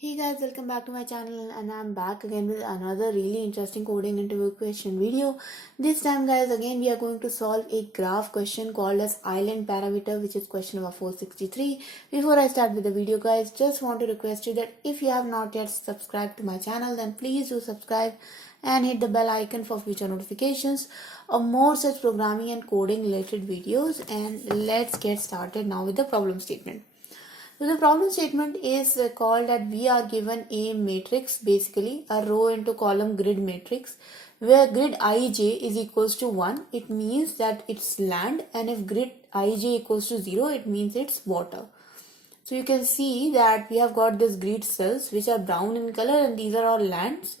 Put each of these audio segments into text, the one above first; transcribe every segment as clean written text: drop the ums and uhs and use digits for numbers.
Hey guys, welcome back to my channel and I'm back again with another really interesting coding interview question video. This time guys, again we are going to solve a graph question called as island parameter, which is question number 463. Before I start with the video guys, just want to request you that if you have not yet subscribed to my channel, then please do subscribe and hit the bell icon for future notifications of more such programming and coding related videos. And let's get started now with the problem statement. So the problem statement is called that we are given a matrix, basically a row into column grid matrix, where grid ij is equals to 1. It means that it's land, and if grid ij equals to 0, it means it's water. So you can see that we have got this grid cells which are brown in color, and these are all lands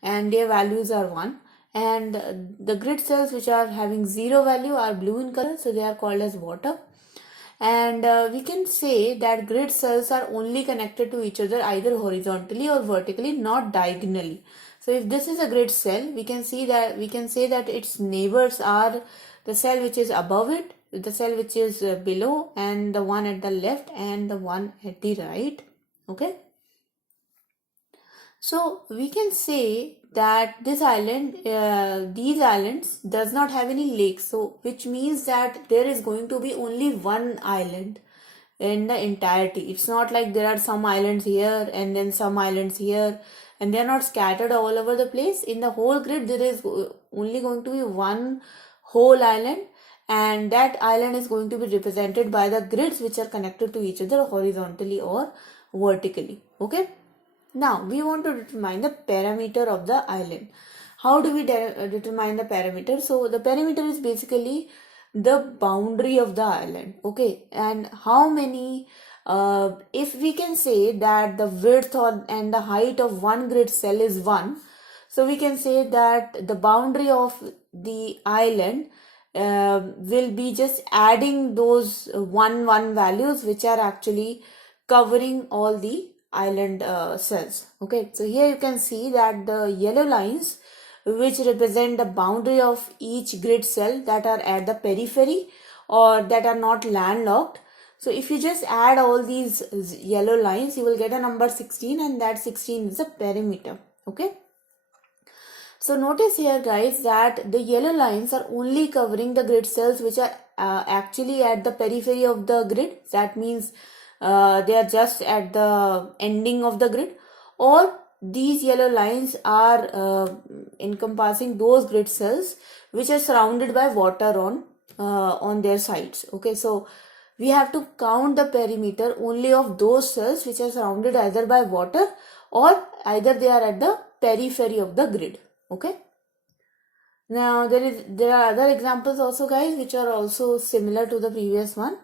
and their values are 1. And the grid cells which are having 0 value are blue in color, so they are called as water. And we can say that grid cells are only connected to each other either horizontally or vertically, not diagonally. So if this is a grid cell, we can say that its neighbors are the cell which is above it, the cell which is below, and the one at the left and the one at the right. Okay. So we can say that these islands does not have any lakes. So which means that there is going to be only one island in the entirety. It's not like there are some islands here and then some islands here, and they are not scattered all over the place. In the whole grid, there is only going to be one whole island, and that island is going to be represented by the grids which are connected to each other horizontally or vertically. Okay. Now we want to determine the parameter of the island. How do we determine the parameter? So the parameter is basically the boundary of the island. Okay, and how many, if we can say that the width and the height of one grid cell is 1, so we can say that the boundary of the island will be just adding those 1 values which are actually covering all the island cells. Okay, so here you can see that the yellow lines which represent the boundary of each grid cell that are at the periphery or that are not landlocked. So if you just add all these yellow lines, you will get a number 16, and that 16 is the perimeter. Okay. So notice here guys that the yellow lines are only covering the grid cells which are actually at the periphery of the grid. That means they are just at the ending of the grid, or these yellow lines are encompassing those grid cells which are surrounded by water on their sides. Okay, so we have to count the perimeter only of those cells which are surrounded either by water or either they are at the periphery of the grid. Okay. Now there are other examples also guys which are also similar to the previous one.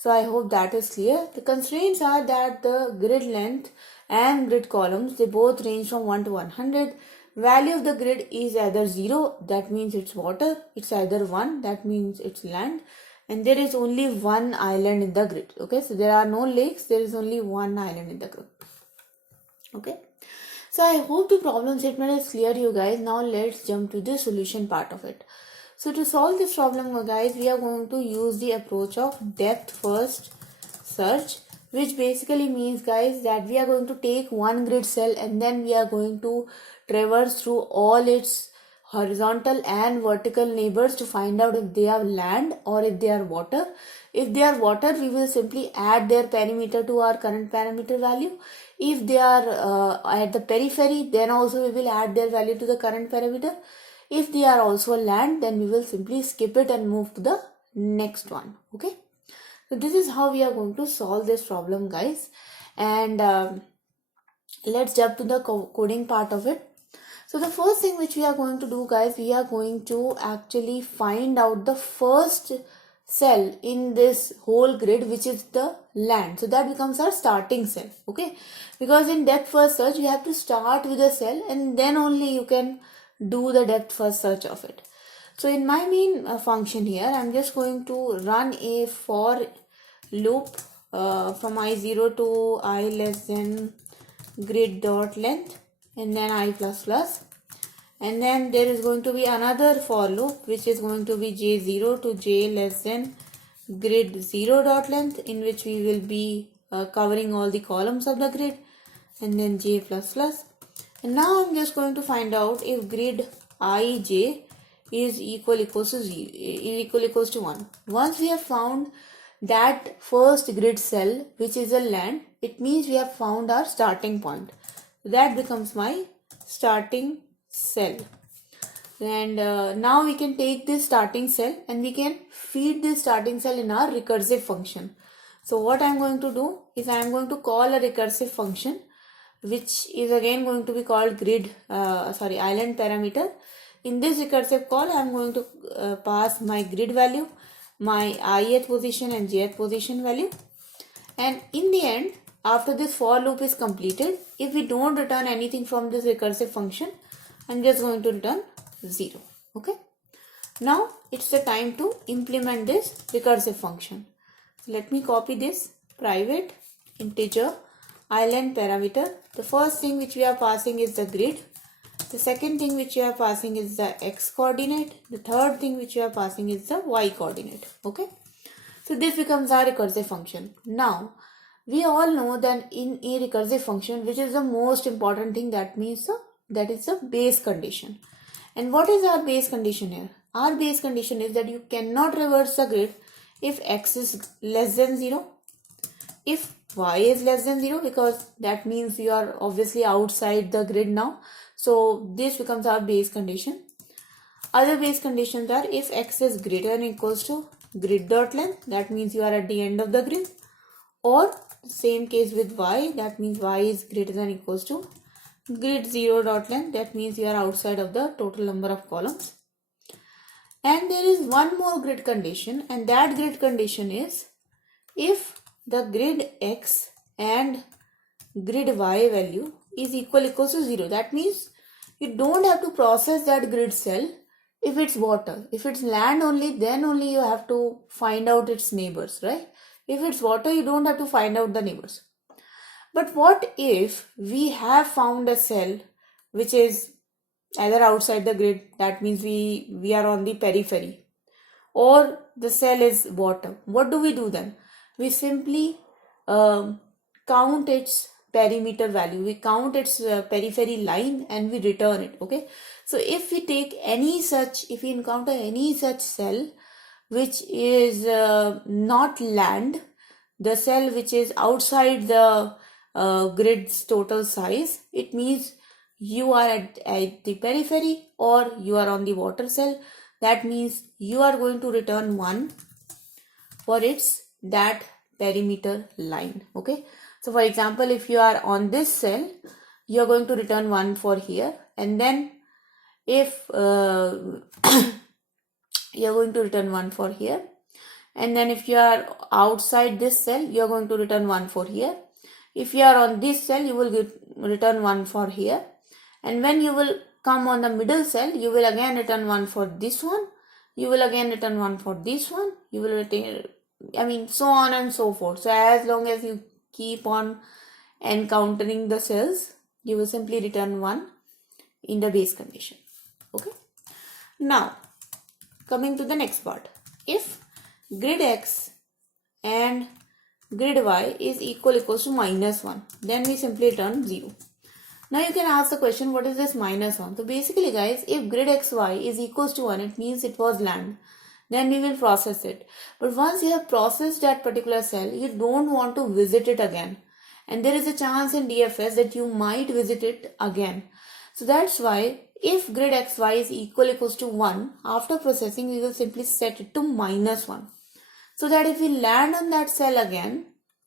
So I hope that is clear. The constraints are that the grid length and grid columns, they both range from 1 to 100. Value of the grid is either 0, that means it's water. It's either 1, that means it's land. And there is only one island in the grid. Okay, so there are no lakes. There is only one island in the grid. Okay. So I hope the problem statement is clear to you guys. Now let's jump to the solution part of it. So to solve this problem guys, we are going to use the approach of depth first search, which basically means guys that we are going to take one grid cell and then we are going to traverse through all its horizontal and vertical neighbors to find out if they are land or if they are water. If they are water, we will simply add their perimeter to our current parameter value. If they are at the periphery, then also we will add their value to the current parameter. If they are also land, then we will simply skip it and move to the next one. Okay. So this is how we are going to solve this problem guys. And let's jump to the coding part of it. So the first thing which we are going to do guys, we are going to actually find out the first cell in this whole grid which is the land. So that becomes our starting cell. Okay. Because in depth first search, you have to start with a cell and then only you can do the depth first search of it. So in my main function here, I'm just going to run a for loop from i0 to I less than grid dot length and then I plus plus, and then there is going to be another for loop which is going to be j0 to j less than grid 0 dot length, in which we will be covering all the columns of the grid. and then j plus plus. And now I'm just going to find out if grid ij is equals to 1. Once we have found that first grid cell, which is a land, it means we have found our starting point. That becomes my starting cell. And now we can take this starting cell and we can feed this starting cell in our recursive function. So what I'm going to do is I'm going to call a recursive function, which is again going to be called island parameter. In this recursive call, I'm going to pass my grid value, my ith position and jth position value. And in the end, after this for loop is completed, if we don't return anything from this recursive function, I'm just going to return 0. Okay. Now it's the time to implement this recursive function. So let me copy this private integer island parameter. The first thing which we are passing is the grid. The second thing which we are passing is the x coordinate. The third thing which we are passing is the y coordinate. Okay. So this becomes our recursive function. Now we all know that in a recursive function, which is the most important thing, that means that is the base condition. And what is our base condition here? Our base condition is that you cannot reverse the grid if x is less than 0, if y is less than 0, because that means you are obviously outside the grid now. So this becomes our base condition. Other base conditions are if x is greater than or equals to grid dot length, that means you are at the end of the grid, or same case with y, that means y is greater than or equals to grid 0 dot length, that means you are outside of the total number of columns. And there is one more grid condition, and that grid condition is if the grid x and grid y value is equals to 0. That means you don't have to process that grid cell if it's water. If it's land only, then only you have to find out its neighbors, right? If it's water, you don't have to find out the neighbors. But what if we have found a cell which is either outside the grid, that means we are on the periphery, or the cell is water? What do we do then? We simply count its perimeter value, we count its periphery line and we return it. Okay, so if we encounter any such cell which is not land, the cell which is outside the grid's total size, it means you are at the periphery or you are on the water cell. That means you are going to return 1 for that perimeter line. Okay, so for example, if you are on this cell, you are going to return 1 for here, and then if you are going to return 1 for here, and then if you are outside this cell, you are going to return 1 for here. If you are on this cell, you will return 1 for here, and when you will come on the middle cell, you will again return 1 for this one, you will again return 1 for this one, you will return, so on and so forth. So as long as you keep on encountering the cells, you will simply return 1 in the base condition. Okay, now coming to the next part. If grid x and grid y is equals to -1, then we simply return 0. Now you can ask the question, what is this -1? So basically guys, if grid xy is equals to 1, it means it was land. Then we will process it. But once you have processed that particular cell, you don't want to visit it again. And there is a chance in DFS that you might visit it again. So that's why if grid xy is equals to 1, after processing, we will simply set it to -1. So that if we land on that cell again,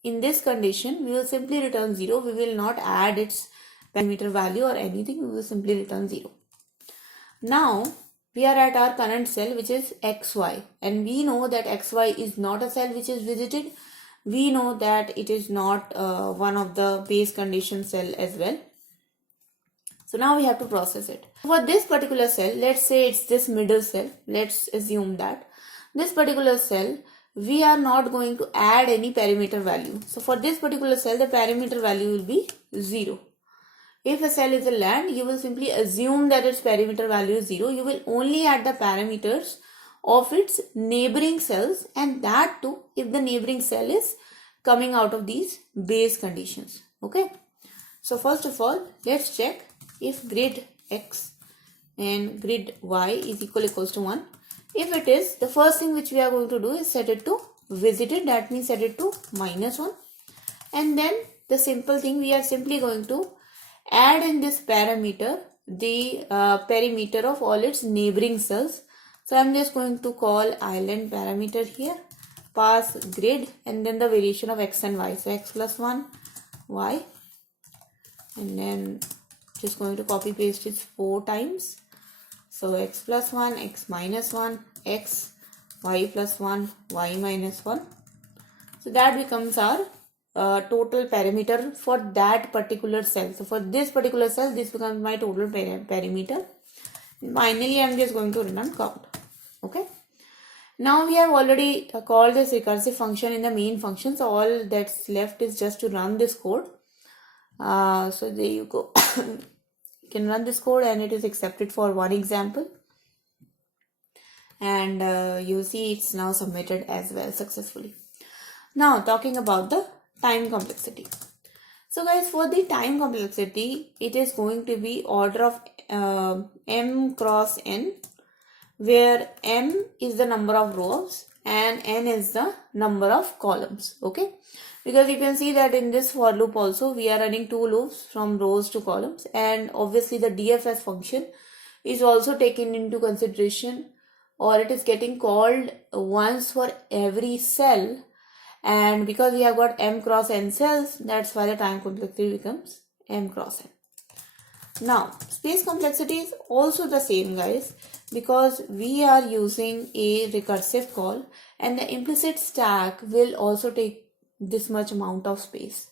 in this condition, we will simply return 0. We will not add its parameter value or anything. We will simply return 0. Now, we are at our current cell, which is xy. And we know that xy is not a cell which is visited. We know that it is not one of the base condition cell as well. So now we have to process it. For this particular cell, let's say it's this middle cell. Let's assume that this particular cell, we are not going to add any parameter value. So for this particular cell, the parameter value will be 0. If a cell is a land, you will simply assume that its parameter value is 0. You will only add the parameters of its neighboring cells, and that too if the neighboring cell is coming out of these base conditions. Okay. So first of all, let's check if grid x and grid y is equals to 1. If it is, the first thing which we are going to do is set it to visited, that means set it to -1. And then the simple thing, we are simply going to add in this parameter the perimeter of all its neighboring cells. So I'm just going to call island parameter here, pass grid, and then the variation of x and y. So x plus 1, y, and then just going to copy paste it 4 times. So x plus 1, x minus 1, x, y plus 1, y minus 1. So that becomes our total parameter for that particular cell. So for this particular cell, this becomes my total parameter. Finally, I'm just going to run count. Okay. Now we have already called this recursive function in the main function. So all that's left is just to run this code. So there you go. You can run this code and it is accepted for one example. And you see it's now submitted as well successfully. Now talking about the time complexity. So guys, for the time complexity, it is going to be order of m cross n, where m is the number of rows and n is the number of columns. Okay, because you can see that in this for loop also we are running 2 loops from rows to columns, and obviously the DFS function is also taken into consideration, or it is getting called once for every cell. And because we have got m cross n cells, that's why the time complexity becomes m cross n. Now, space complexity is also the same, guys, because we are using a recursive call, and the implicit stack will also take this much amount of space.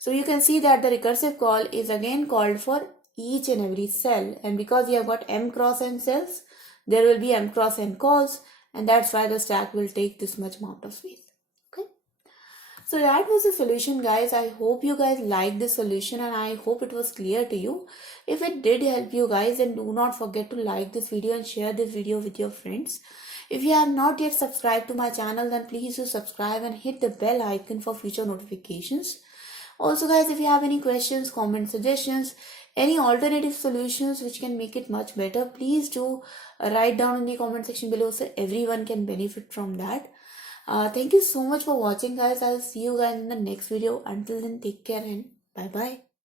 So you can see that the recursive call is again called for each and every cell, and because we have got m cross n cells, there will be m cross n calls, and that's why the stack will take this much amount of space. So that was the solution, guys. I hope you guys liked this solution and I hope it was clear to you. If it did help you guys, then do not forget to like this video and share this video with your friends. If you have not yet subscribed to my channel, then please do subscribe and hit the bell icon for future notifications. Also guys, if you have any questions, comments, suggestions, any alternative solutions which can make it much better, please do write down in the comment section below so everyone can benefit from that. Thank you so much for watching, guys. I'll see you guys in the next video. Until then, take care and bye bye.